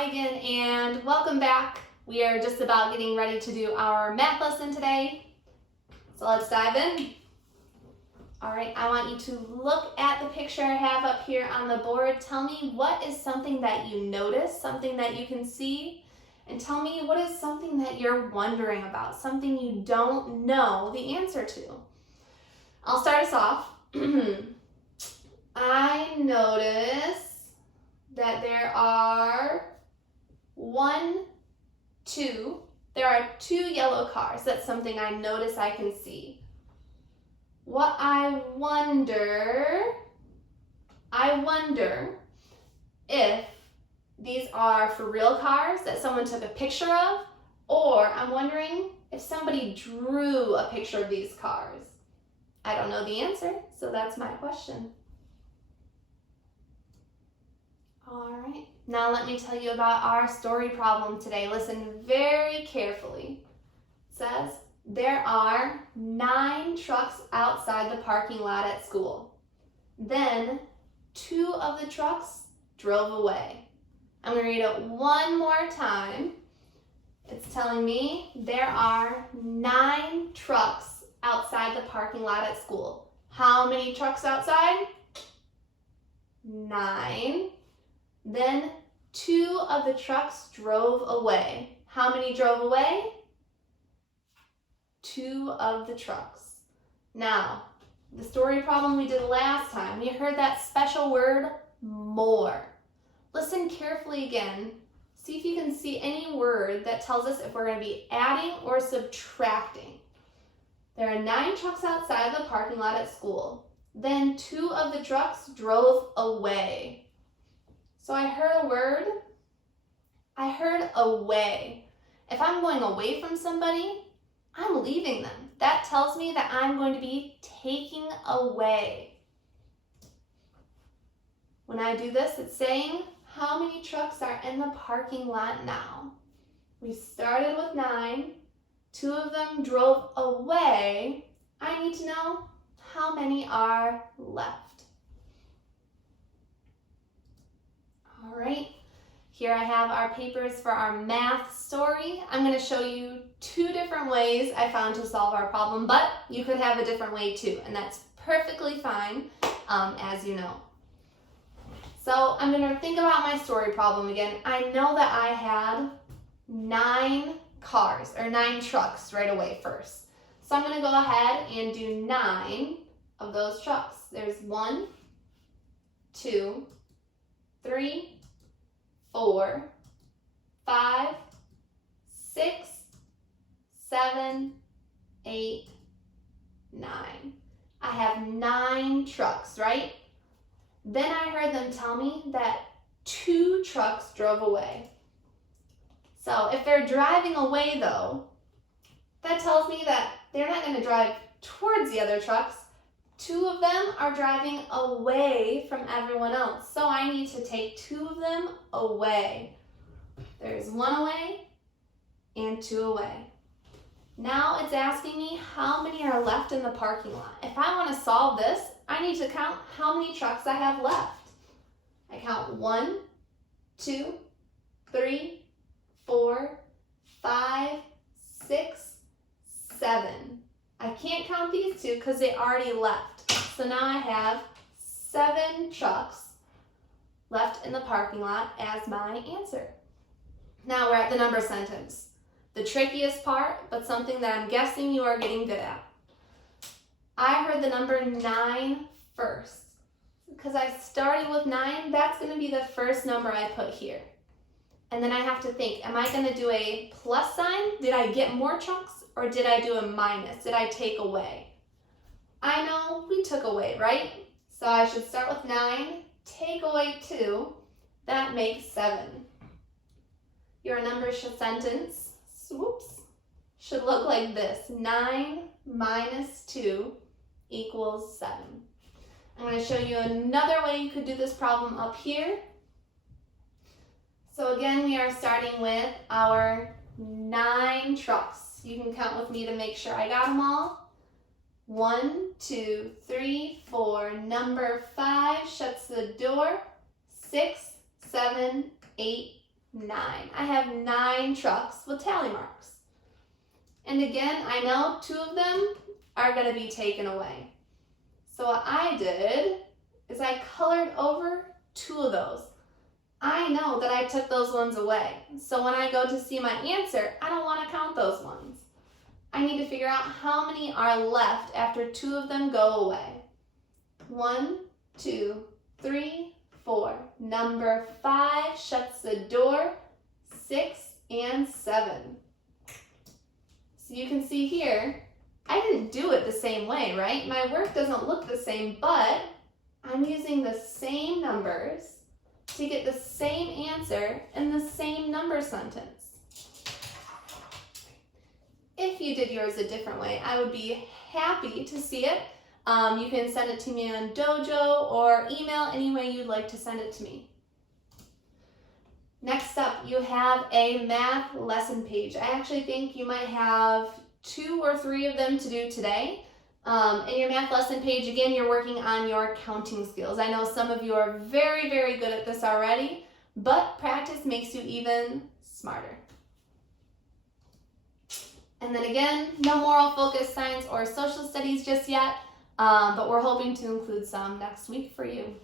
Hi again and welcome back. We are just about getting ready to do our math lesson today. So let's dive in. All right, I want you to look at the picture I have up here on the board. Tell me what is something that you notice, something that you can see, and tell me what is something that you're wondering about, something you don't know the answer to. I'll start us off. I notice that there are there are two yellow cars. That's something I notice I can see. What I wonder if these are for real cars that someone took a picture of, or I'm wondering if somebody drew a picture of these cars. I don't know the answer, so that's my question. All right, now let me tell you about our story problem today. Listen very carefully. It says, there are 9 trucks outside the parking lot at school. Then 2 of the trucks drove away. I'm going to read it one more time. It's telling me there are 9 trucks outside the parking lot at school. How many trucks outside? 9. Then 2 of the trucks drove away. How many drove away? 2 of the trucks. Now, the story problem we did last time, we heard that special word, more. Listen carefully again. See if you can see any word that tells us if we're going to be adding or subtracting. There are 9 trucks outside the parking lot at school. Then 2 of the trucks drove away. So I heard a word. I heard away. If I'm going away from somebody, I'm leaving them. That tells me that I'm going to be taking away. When I do this, it's saying how many trucks are in the parking lot now. We started with 9. 2 of them drove away. I need to know how many are left. All right, here I have our papers for our math story. I'm going to show you 2 different ways I found to solve our problem, but you could have a different way too, and that's perfectly fine, as you know. So I'm going to think about my story problem again. I know that I had 9 cars, or 9 trucks right away first. So I'm going to go ahead and do 9 of those trucks. There's 1, 2, 3, 4, 5, 6, 7, 8, 9. I have 9 trucks, right? Then I heard them tell me that 2 trucks drove away. So if they're driving away though, that tells me that they're not going to drive towards the other trucks. 2 of them are driving away from everyone else. So I need to take 2 of them away. There's 1 away and 2 away. Now it's asking me how many are left in the parking lot. If I want to solve this, I need to count how many trucks I have left. I count 1, 2, 3, 4, 5, 6, 7. I can't count these 2 because they already left. So now I have 7 trucks left in the parking lot as my answer. Now we're at the number sentence. The trickiest part, but something that I'm guessing you are getting good at. I heard the number 9 first. Because I started with 9, that's going to be the first number I put here. And then I have to think, am I going to do a plus sign? Did I get more trucks? Or did I do a minus? Did I take away? I know we took away, right? So I should start with 9, take away 2, that makes 7. Your number sentence, should look like this. 9 minus 2 equals 7. I'm going to show you another way you could do this problem up here. So again, we are starting with our 9 trucks. You can count with me to make sure I got them all. 1, 2, 3, 4. Number 5 shuts the door. 6, 7, 8, 9. I have 9 trucks with tally marks. And again, I know 2 of them are going to be taken away. So what I did is I colored over 2 of those. I know that I took those ones away. So when I go to see my answer, I don't want to count those ones. I need to figure out how many are left after 2 of them go away. 1, 2, 3, 4. Number 5 shuts the door. 6 and 7. So you can see here, I didn't do it the same way, right? My work doesn't look the same, but I'm using the same numbers to get the same answer in the same number sentence. If you did yours a different way, I would be happy to see it. You can send it to me on Dojo or email any way you'd like to send it to me. Next up, you have a math lesson page. I actually think you might have 2 or 3 of them to do today. In your math lesson page, again, you're working on your counting skills. I know some of you are very, very good at this already, but practice makes you even smarter. And then again, no moral focus science or social studies just yet, but we're hoping to include some next week for you.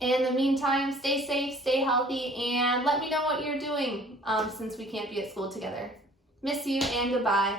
In the meantime, stay safe, stay healthy, and let me know what you're doing since we can't be at school together. Miss you and goodbye.